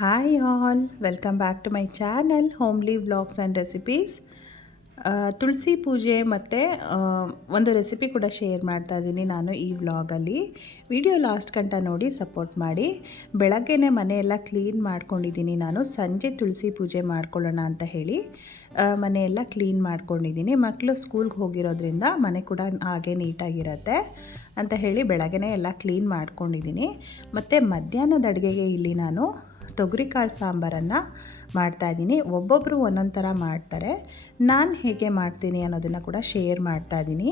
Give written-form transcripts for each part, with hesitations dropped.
Hi all, welcome back to my channel homely vlogs and recipes. ತುಳಸಿ ಪೂಜೆ ಮತ್ತು ಒಂದು ರೆಸಿಪಿ ಕೂಡ ಶೇರ್ ಮಾಡ್ತಾ ಇದ್ದೀನಿ ನಾನು ಈ ವ್ಲಾಗಲ್ಲಿ. ವಿಡಿಯೋ ಲಾಸ್ಟ್ ಗಂಟ ನೋಡಿ ಸಪೋರ್ಟ್ ಮಾಡಿ. ಬೆಳಗ್ಗೆನೇ ಮನೆಯೆಲ್ಲ ಕ್ಲೀನ್ ಮಾಡ್ಕೊಂಡಿದ್ದೀನಿ. ನಾನು ಸಂಜೆ ತುಳಸಿ ಪೂಜೆ ಮಾಡ್ಕೊಳ್ಳೋಣ ಅಂತ ಹೇಳಿ ಮನೆಯೆಲ್ಲ ಕ್ಲೀನ್ ಮಾಡ್ಕೊಂಡಿದ್ದೀನಿ. ಮಕ್ಕಳು ಸ್ಕೂಲ್ಗೆ ಹೋಗಿರೋದ್ರಿಂದ ಮನೆ ಕೂಡ ಹಾಗೆ ನೀಟಾಗಿರುತ್ತೆ ಅಂತ ಹೇಳಿ ಬೆಳಗ್ಗೆನೇ ಎಲ್ಲ ಕ್ಲೀನ್ ಮಾಡ್ಕೊಂಡಿದ್ದೀನಿ. ಮತ್ತು ಮಧ್ಯಾಹ್ನದ ಅಡುಗೆಗೆ ಇಲ್ಲಿ ನಾನು ತೊಗರಿಕಾಳು ಸಾಂಬಾರನ್ನು ಮಾಡ್ತಾಯಿದ್ದೀನಿ. ಒಬ್ಬೊಬ್ಬರು ಒಂದೊಂದು ಥರ ಮಾಡ್ತಾರೆ. ನಾನು ಹೇಗೆ ಮಾಡ್ತೀನಿ ಅನ್ನೋದನ್ನು ಕೂಡ ಶೇರ್ ಮಾಡ್ತಾಯಿದ್ದೀನಿ.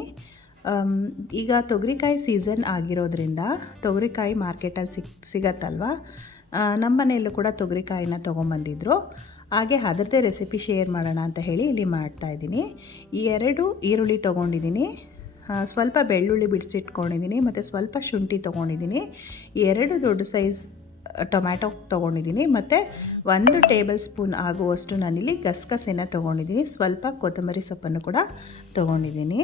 ಈಗ ತೊಗರಿಕಾಯಿ ಸೀಸನ್ ಆಗಿರೋದ್ರಿಂದ ತೊಗರಿಕಾಯಿ ಮಾರ್ಕೆಟಲ್ಲಿ ಸಿಗತ್ತಲ್ವ. ನಮ್ಮ ಮನೆಯಲ್ಲೂ ಕೂಡ ತೊಗರಿಕಾಯಿನ ತೊಗೊಂಬಂದಿದ್ರು. ಹಾಗೆ ಅದರದ್ದೇ ರೆಸಿಪಿ ಶೇರ್ ಮಾಡೋಣ ಅಂತ ಹೇಳಿ ಇಲ್ಲಿ ಮಾಡ್ತಾಯಿದ್ದೀನಿ. 2 ಈರುಳ್ಳಿ ತೊಗೊಂಡಿದ್ದೀನಿ, ಸ್ವಲ್ಪ ಬೆಳ್ಳುಳ್ಳಿ ಬಿಡಿಸಿಟ್ಕೊಂಡಿದ್ದೀನಿ ಮತ್ತು ಸ್ವಲ್ಪ ಶುಂಠಿ ತೊಗೊಂಡಿದ್ದೀನಿ, 2 ದೊಡ್ಡ ಸೈಜ್ ಟೊಮ್ಯಾಟೊ ತೊಗೊಂಡಿದ್ದೀನಿ ಮತ್ತು 1 ಟೇಬಲ್ ಸ್ಪೂನ್ ಆಗುವಷ್ಟು ನಾನಿಲ್ಲಿ ಗಸಗಸೆನ ತೊಗೊಂಡಿದ್ದೀನಿ. ಸ್ವಲ್ಪ ಕೊತ್ತಂಬರಿ ಸೊಪ್ಪನ್ನು ಕೂಡ ತೊಗೊಂಡಿದ್ದೀನಿ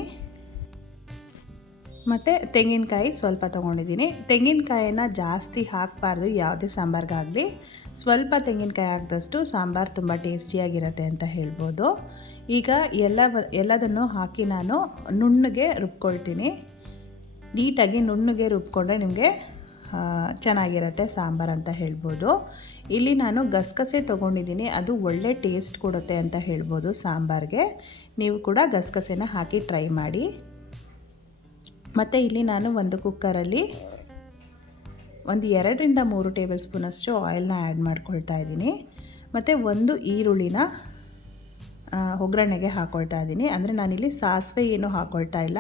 ಮತ್ತು ತೆಂಗಿನಕಾಯಿ ಸ್ವಲ್ಪ ತೊಗೊಂಡಿದ್ದೀನಿ. ತೆಂಗಿನಕಾಯಿನ ಜಾಸ್ತಿ ಹಾಕಬಾರ್ದು ಯಾವುದೇ ಸಾಂಬಾರಿಗಾಗಲಿ. ಸ್ವಲ್ಪ ತೆಂಗಿನಕಾಯಿ ಹಾಕಿದಷ್ಟು ಸಾಂಬಾರು ತುಂಬ ಟೇಸ್ಟಿಯಾಗಿರುತ್ತೆ ಅಂತ ಹೇಳ್ಬೋದು. ಈಗ ಎಲ್ಲದನ್ನು ಹಾಕಿ ನಾನು ನುಣ್ಣಗೆ ರುಬ್ಕೊಳ್ತೀನಿ. ನೀಟಾಗಿ ನುಣ್ಣಗೆ ರುಬ್ಕೊಂಡ್ರೆ ನಿಮಗೆ ಚೆನ್ನಾಗಿರುತ್ತೆ ಸಾಂಬಾರು ಅಂತ ಹೇಳ್ಬೋದು. ಇಲ್ಲಿ ನಾನು ಗಸಗಸೆ ತೊಗೊಂಡಿದ್ದೀನಿ, ಅದು ಒಳ್ಳೆ ಟೇಸ್ಟ್ ಕೊಡುತ್ತೆ ಅಂತ ಹೇಳ್ಬೋದು ಸಾಂಬಾರಿಗೆ. ನೀವು ಕೂಡ ಗಸಗಸೆನ ಹಾಕಿ ಟ್ರೈ ಮಾಡಿ. ಮತ್ತು ಇಲ್ಲಿ ನಾನು ಒಂದು ಕುಕ್ಕರಲ್ಲಿ 2ರಿಂದ 3 ಟೇಬಲ್ ಸ್ಪೂನಷ್ಟು ಆಯಿಲ್ನ ಆ್ಯಡ್ ಮಾಡ್ಕೊಳ್ತಾ ಇದ್ದೀನಿ. ಮತ್ತು 1 ಈರುಳ್ಳಿನ ಒಗ್ಗರಣೆಗೆ ಹಾಕ್ಕೊಳ್ತಾ ಇದ್ದೀನಿ. ಅಂದರೆ ನಾನಿಲ್ಲಿ ಸಾಸಿವೆ ಏನೂ ಹಾಕ್ಕೊಳ್ತಾ ಇಲ್ಲ,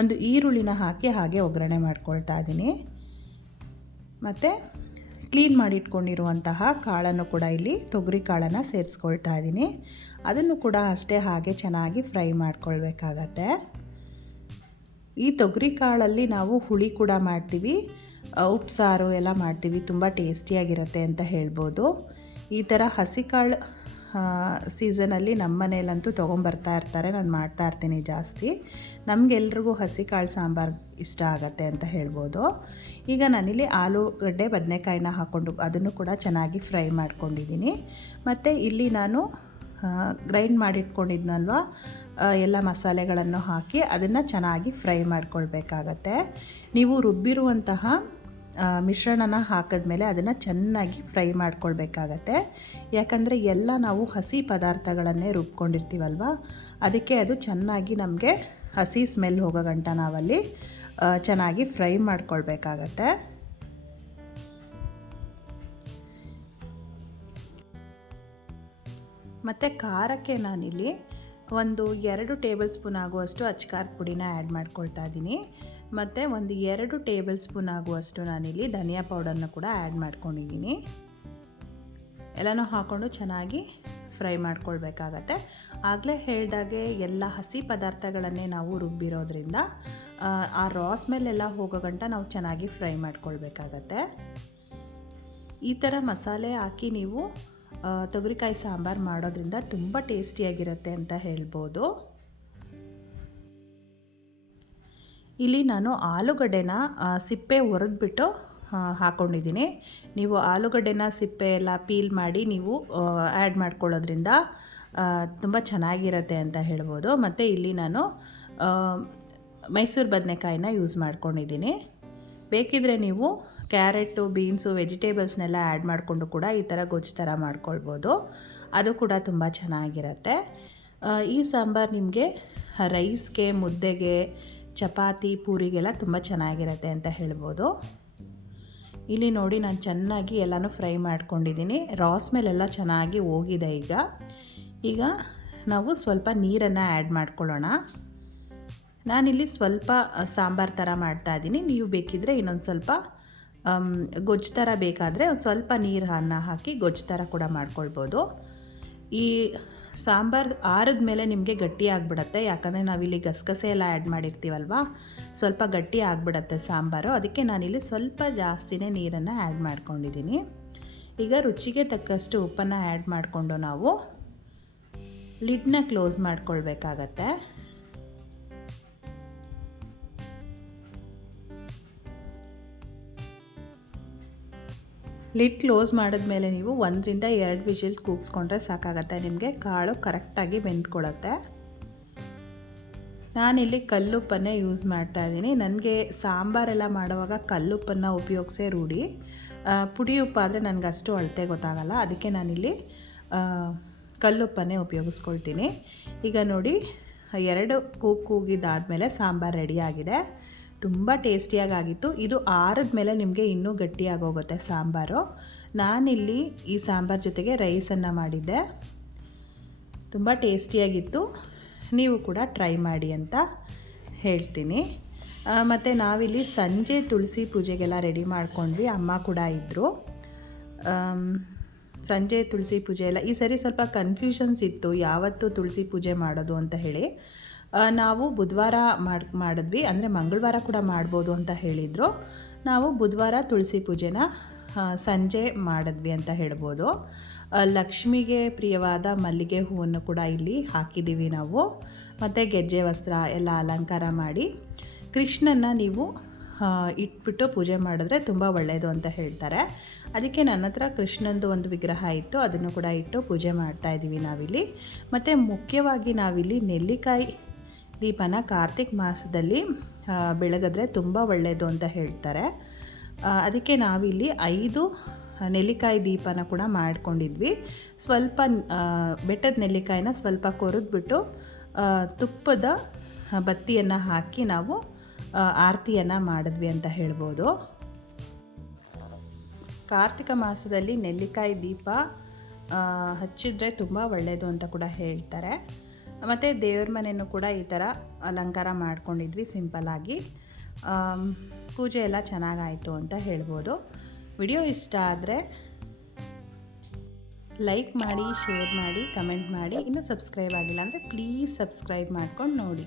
1 ಈರುಳ್ಳಿನ ಹಾಕಿ ಹಾಗೆ ಒಗ್ಗರಣೆ ಮಾಡ್ಕೊಳ್ತಾ ಇದ್ದೀನಿ. ಮತ್ತು ಕ್ಲೀನ್ ಮಾಡಿಟ್ಕೊಂಡಿರುವಂತಹ ಕಾಳನ್ನು ಕೂಡ ಇಲ್ಲಿ ತೊಗರಿ ಕಾಳನ್ನು ಸೇರಿಸ್ಕೊಳ್ತಾ ಇದ್ದೀನಿ. ಅದನ್ನು ಕೂಡ ಅಷ್ಟೇ ಹಾಗೆ ಚೆನ್ನಾಗಿ ಫ್ರೈ ಮಾಡ್ಕೊಳ್ಬೇಕಾಗತ್ತೆ. ಈ ತೊಗರಿ ಕಾಳಲ್ಲಿ ನಾವು ಹುಳಿ ಕೂಡ ಮಾಡ್ತೀವಿ, ಉಪ್ಸಾರು ಎಲ್ಲ ಮಾಡ್ತೀವಿ, ತುಂಬ ಟೇಸ್ಟಿಯಾಗಿರುತ್ತೆ ಅಂತ ಹೇಳ್ಬೋದು. ಈ ಥರ ಹಸಿ ಕಾಳು ಸೀಸನಲ್ಲಿ ನಮ್ಮ ಮನೆಯಲ್ಲಂತೂ ತೊಗೊಂಬರ್ತಾ ಇರ್ತಾರೆ, ನಾನು ಮಾಡ್ತಾ ಇರ್ತೀನಿ ಜಾಸ್ತಿ. ನಮಗೆಲ್ರಿಗೂ ಹಸಿ ಕಾಳು ಸಾಂಬಾರು ಇಷ್ಟ ಆಗುತ್ತೆ ಅಂತ ಹೇಳ್ಬೋದು. ಈಗ ನಾನಿಲ್ಲಿ ಆಲೂಗಡ್ಡೆ ಬದನೆಕಾಯಿನ ಹಾಕ್ಕೊಂಡು ಅದನ್ನು ಕೂಡ ಚೆನ್ನಾಗಿ ಫ್ರೈ ಮಾಡ್ಕೊಂಡಿದ್ದೀನಿ. ಮತ್ತು ಇಲ್ಲಿ ನಾನು ಗ್ರೈಂಡ್ ಮಾಡಿಟ್ಕೊಂಡಿದ್ನಲ್ವ ಎಲ್ಲ ಮಸಾಲೆಗಳನ್ನು ಹಾಕಿ ಅದನ್ನು ಚೆನ್ನಾಗಿ ಫ್ರೈ ಮಾಡ್ಕೊಳ್ಬೇಕಾಗತ್ತೆ. ನೀವು ರುಬ್ಬಿರುವಂತಹ ಮಿಶ್ರಣನ ಹಾಕಿದ್ಮೇಲೆ ಅದನ್ನು ಚೆನ್ನಾಗಿ ಫ್ರೈ ಮಾಡ್ಕೊಳ್ಬೇಕಾಗತ್ತೆ. ಯಾಕಂದರೆ ಎಲ್ಲ ನಾವು ಹಸಿ ಪದಾರ್ಥಗಳನ್ನೇ ರುಬ್ಕೊಂಡಿರ್ತೀವಲ್ವ, ಅದಕ್ಕೆ ಅದು ಚೆನ್ನಾಗಿ ನಮಗೆ ಹಸಿ ಸ್ಮೆಲ್ ಹೋಗೋ ಗಂಟ ನಾವಲ್ಲಿ ಚೆನ್ನಾಗಿ ಫ್ರೈ ಮಾಡ್ಕೊಳ್ಬೇಕಾಗತ್ತೆ. ಮತ್ತು ಖಾರಕ್ಕೆ ನಾನಿಲ್ಲಿ 2 ಟೇಬಲ್ ಸ್ಪೂನ್ ಆಗುವಷ್ಟು ಅಚ್ಕಾರದ ಪುಡಿನ ಆ್ಯಡ್ ಮಾಡ್ಕೊಳ್ತಾ ಇದ್ದೀನಿ. ಮತ್ತು 2 ಟೇಬಲ್ ಸ್ಪೂನ್ ಆಗುವಷ್ಟು ನಾನಿಲ್ಲಿ ಧನಿಯಾ ಪೌಡರ್ನ ಕೂಡ ಆ್ಯಡ್ ಮಾಡ್ಕೊಂಡಿದ್ದೀನಿ. ಎಲ್ಲನೂ ಹಾಕ್ಕೊಂಡು ಚೆನ್ನಾಗಿ ಫ್ರೈ ಮಾಡ್ಕೊಳ್ಬೇಕಾಗತ್ತೆ. ಆಗಲೇ ಹೇಳಿದಾಗೆ ಎಲ್ಲ ಹಸಿ ಪದಾರ್ಥಗಳನ್ನೇ ನಾವು ರುಬ್ಬಿರೋದ್ರಿಂದ ಆ ರಾ ಸ್ಮೆಲ್ಲೆಲ್ಲ ಹೋಗೋ ಗಂಟ ನಾವು ಚೆನ್ನಾಗಿ ಫ್ರೈ ಮಾಡ್ಕೊಳ್ಬೇಕಾಗತ್ತೆ. ಈ ಥರ ಮಸಾಲೆ ಹಾಕಿ ನೀವು ತೊಗರಿಕಾಯಿ ಸಾಂಬಾರು ಮಾಡೋದ್ರಿಂದ ತುಂಬ ಟೇಸ್ಟಿಯಾಗಿರುತ್ತೆ ಅಂತ ಹೇಳ್ಬೋದು. ಇಲ್ಲಿ ನಾನು ಆಲೂಗಡ್ಡೆನ ಸಿಪ್ಪೆ ಒರೆದ್ಬಿಟ್ಟು ಹಾಕ್ಕೊಂಡಿದ್ದೀನಿ. ನೀವು ಆಲೂಗಡ್ಡೆನ ಸಿಪ್ಪೆ ಎಲ್ಲ ಪೀಲ್ ಮಾಡಿ ನೀವು ಆ್ಯಡ್ ಮಾಡ್ಕೊಳ್ಳೋದ್ರಿಂದ ತುಂಬ ಚೆನ್ನಾಗಿರುತ್ತೆ ಅಂತ ಹೇಳ್ಬೋದು. ಮತ್ತು ಇಲ್ಲಿ ನಾನು ಮೈಸೂರು ಬದನೆಕಾಯಿನ ಯೂಸ್ ಮಾಡ್ಕೊಂಡಿದ್ದೀನಿ. ಬೇಕಿದ್ರೆ ನೀವು ಕ್ಯಾರೆಟು, ಬೀನ್ಸು, ವೆಜಿಟೇಬಲ್ಸ್ನೆಲ್ಲ ಆ್ಯಡ್ ಮಾಡಿಕೊಂಡು ಕೂಡ ಈ ಥರ ಗೊಜ್ಜು ಥರ ಮಾಡ್ಕೊಳ್ಬೋದು. ಅದು ಕೂಡ ತುಂಬ ಚೆನ್ನಾಗಿರುತ್ತೆ. ಈ ಸಾಂಬಾರು ನಿಮಗೆ ರೈಸ್ಗೆ, ಮುದ್ದೆಗೆ, ಚಪಾತಿ, ಪೂರಿಗೆಲ್ಲ ತುಂಬ ಚೆನ್ನಾಗಿರುತ್ತೆ ಅಂತ ಹೇಳ್ಬೋದು. ಇಲ್ಲಿ ನೋಡಿ ನಾನು ಚೆನ್ನಾಗಿ ಎಲ್ಲನೂ ಫ್ರೈ ಮಾಡ್ಕೊಂಡಿದ್ದೀನಿ. ರಾ ಸ್ಮೆಲ್ಲೆಲ್ಲ ಚೆನ್ನಾಗಿ ಹೋಗಿದೆ. ಈಗ ನಾವು ಸ್ವಲ್ಪ ನೀರನ್ನು ಆ್ಯಡ್ ಮಾಡ್ಕೊಳ್ಳೋಣ. ನಾನಿಲ್ಲಿ ಸ್ವಲ್ಪ ಸಾಂಬಾರು ಥರ ಮಾಡ್ತಾಯಿದ್ದೀನಿ. ನೀವು ಬೇಕಿದ್ದರೆ ಇನ್ನೊಂದು ಸ್ವಲ್ಪ ಗೊಜ್ಜು ಥರ ಬೇಕಾದರೆ ಒಂದು ಸ್ವಲ್ಪ ನೀರನ್ನು ಹಾಕಿ ಗೊಜ್ಜು ಥರ ಕೂಡ ಮಾಡ್ಕೊಳ್ಬೋದು. ಈ ಸಾಂಬಾರು ಆರಿದ ಮೇಲೆ ನಿಮಗೆ ಗಟ್ಟಿ ಆಗಿಬಿಡತ್ತೆ, ಯಾಕಂದರೆ ನಾವಿಲ್ಲಿ ಗಸಗಸೆ ಎಲ್ಲ ಆ್ಯಡ್ ಮಾಡಿರ್ತೀವಲ್ವ, ಸ್ವಲ್ಪ ಗಟ್ಟಿ ಆಗಿಬಿಡತ್ತೆ ಸಾಂಬಾರು. ಅದಕ್ಕೆ ನಾನಿಲ್ಲಿ ಸ್ವಲ್ಪ ಜಾಸ್ತಿನೇ ನೀರನ್ನು ಆ್ಯಡ್ ಮಾಡ್ಕೊಂಡಿದ್ದೀನಿ. ಈಗ ರುಚಿಗೆ ತಕ್ಕಷ್ಟು ಉಪ್ಪನ್ನು ಆ್ಯಡ್ ಮಾಡಿಕೊಂಡು ನಾವು ಲಿಡ್ನ ಕ್ಲೋಸ್ ಮಾಡ್ಕೊಳ್ಬೇಕಾಗತ್ತೆ. ಲಿಡ್ ಕ್ಲೋಸ್ ಮಾಡಿದ್ಮೇಲೆ ನೀವು 1 ರಿಂದ 2 ವಿಷಿಲ್ ಕೂಗಿಸ್ಕೊಂಡ್ರೆ ಸಾಕಾಗತ್ತೆ. ನಿಮಗೆ ಕಾಳು ಕರೆಕ್ಟಾಗಿ ಬೆಂದ್ಕೊಳ್ಳುತ್ತೆ. ನಾನಿಲ್ಲಿ ಕಲ್ಲುಪ್ಪನ್ನೇ ಯೂಸ್ ಮಾಡ್ತಾಯಿದ್ದೀನಿ. ನನಗೆ ಸಾಂಬಾರೆಲ್ಲ ಮಾಡುವಾಗ ಕಲ್ಲುಪ್ಪನ್ನು ಉಪಯೋಗಿಸೇ ರೂಢಿ. ಪುಡಿ ಉಪ್ಪಾದರೆ ನನಗೆ ಅಷ್ಟು ಅಳತೆ ಗೊತ್ತಾಗಲ್ಲ, ಅದಕ್ಕೆ ನಾನಿಲ್ಲಿ ಕಲ್ಲುಪ್ಪನ್ನೇ ಉಪಯೋಗಿಸ್ಕೊಳ್ತೀನಿ. ಈಗ ನೋಡಿ 2 ಕೂಗಿದಾದಮೇಲೆ ಸಾಂಬಾರು ರೆಡಿಯಾಗಿದೆ. ತುಂಬ ಟೇಸ್ಟಿಯಾಗಿತ್ತು. ಇದು ಆರಿದ ಮೇಲೆ ನಿಮಗೆ ಇನ್ನೂ ಗಟ್ಟಿಯಾಗೋಗುತ್ತೆ ಸಾಂಬಾರು. ನಾನಿಲ್ಲಿ ಈ ಸಾಂಬಾರು ಜೊತೆಗೆ ರೈಸನ್ನು ಮಾಡಿದ್ದೆ. ತುಂಬ ಟೇಸ್ಟಿಯಾಗಿತ್ತು. ನೀವು ಕೂಡ ಟ್ರೈ ಮಾಡಿ ಅಂತ ಹೇಳ್ತೀನಿ. ಮತ್ತು ನಾವಿಲ್ಲಿ ಸಂಜೆ ತುಳಸಿ ಪೂಜೆಗೆಲ್ಲ ರೆಡಿ ಮಾಡ್ಕೊಂಡ್ವಿ. ಅಮ್ಮ ಕೂಡ ಇದ್ದರು. ಸಂಜೆ ತುಳಸಿ ಪೂಜೆ ಎಲ್ಲ ಈ ಸರಿ ಸ್ವಲ್ಪ ಕನ್ಫ್ಯೂಷನ್ಸ್ ಇತ್ತು, ಯಾವತ್ತು ತುಳಸಿ ಪೂಜೆ ಮಾಡೋದು ಅಂತ ಹೇಳಿ. ನಾವು ಬುಧವಾರ ಮಾಡಿದ್ವಿ, ಅಂದರೆ ಮಂಗಳವಾರ ಕೂಡ ಮಾಡ್ಬೋದು ಅಂತ ಹೇಳಿದರು. ನಾವು ಬುಧವಾರ ತುಳಸಿ ಪೂಜೆನ ಸಂಜೆ ಮಾಡಿದ್ವಿ ಅಂತ ಹೇಳ್ಬೋದು. ಲಕ್ಷ್ಮಿಗೆ ಪ್ರಿಯವಾದ ಮಲ್ಲಿಗೆ ಹೂವನ್ನು ಕೂಡ ಇಲ್ಲಿ ಹಾಕಿದ್ದೀವಿ ನಾವು. ಮತ್ತು ಗೆಜ್ಜೆ ವಸ್ತ್ರ ಎಲ್ಲ ಅಲಂಕಾರ ಮಾಡಿ ಕೃಷ್ಣನ ನೀವು ಇಟ್ಬಿಟ್ಟು ಪೂಜೆ ಮಾಡಿದ್ರೆ ತುಂಬ ಒಳ್ಳೆಯದು ಅಂತ ಹೇಳ್ತಾರೆ. ಅದಕ್ಕೆ ನನ್ನ ಹತ್ರ ಕೃಷ್ಣಂದು ಒಂದು ವಿಗ್ರಹ ಇತ್ತು, ಅದನ್ನು ಕೂಡ ಇಟ್ಟು ಪೂಜೆ ಮಾಡ್ತಾಯಿದ್ದೀವಿ ನಾವಿಲ್ಲಿ. ಮತ್ತು ಮುಖ್ಯವಾಗಿ ನಾವಿಲ್ಲಿ ನೆಲ್ಲಿಕಾಯಿ ದೀಪನ ಕಾರ್ತಿಕ್ ಮಾಸದಲ್ಲಿ ಬೆಳಗಿದ್ರೆ ತುಂಬ ಒಳ್ಳೆಯದು ಅಂತ ಹೇಳ್ತಾರೆ. ಅದಕ್ಕೆ ನಾವಿಲ್ಲಿ 5 ನೆಲ್ಲಿಕಾಯಿ ದೀಪನ ಕೂಡ ಮಾಡ್ಕೊಂಡಿದ್ವಿ. ಸ್ವಲ್ಪ ಬೆಟ್ಟದ ನೆಲ್ಲಿಕಾಯಿನ ಸ್ವಲ್ಪ ಕೊರೆದ್ಬಿಟ್ಟು ತುಪ್ಪದ ಬತ್ತಿಯನ್ನು ಹಾಕಿ ನಾವು ಆರತಿಯನ್ನು ಮಾಡಿದ್ವಿ ಅಂತ ಹೇಳ್ಬೋದು. ಕಾರ್ತಿಕ ಮಾಸದಲ್ಲಿ ನೆಲ್ಲಿಕಾಯಿ ದೀಪ ಹಚ್ಚಿದ್ರೆ ತುಂಬ ಒಳ್ಳೆಯದು ಅಂತ ಕೂಡ ಹೇಳ್ತಾರೆ. ಮತ್ತು ದೇವ್ರ ಮನೆಯೂ ಕೂಡ ಈ ಥರ ಅಲಂಕಾರ ಮಾಡ್ಕೊಂಡಿದ್ವಿ ಸಿಂಪಲ್ಲಾಗಿ. ಪೂಜೆ ಎಲ್ಲ ಚೆನ್ನಾಗಾಯಿತು ಅಂತ ಹೇಳ್ಬೋದು. ವಿಡಿಯೋ ಇಷ್ಟ ಆದರೆ ಲೈಕ್ ಮಾಡಿ, ಶೇರ್ ಮಾಡಿ, ಕಮೆಂಟ್ ಮಾಡಿ. ಇನ್ನೂ ಸಬ್ಸ್ಕ್ರೈಬ್ ಆಗಿಲ್ಲ ಅಂದರೆ ಪ್ಲೀಸ್ ಸಬ್ಸ್ಕ್ರೈಬ್ ಮಾಡ್ಕೊಂಡು ನೋಡಿ.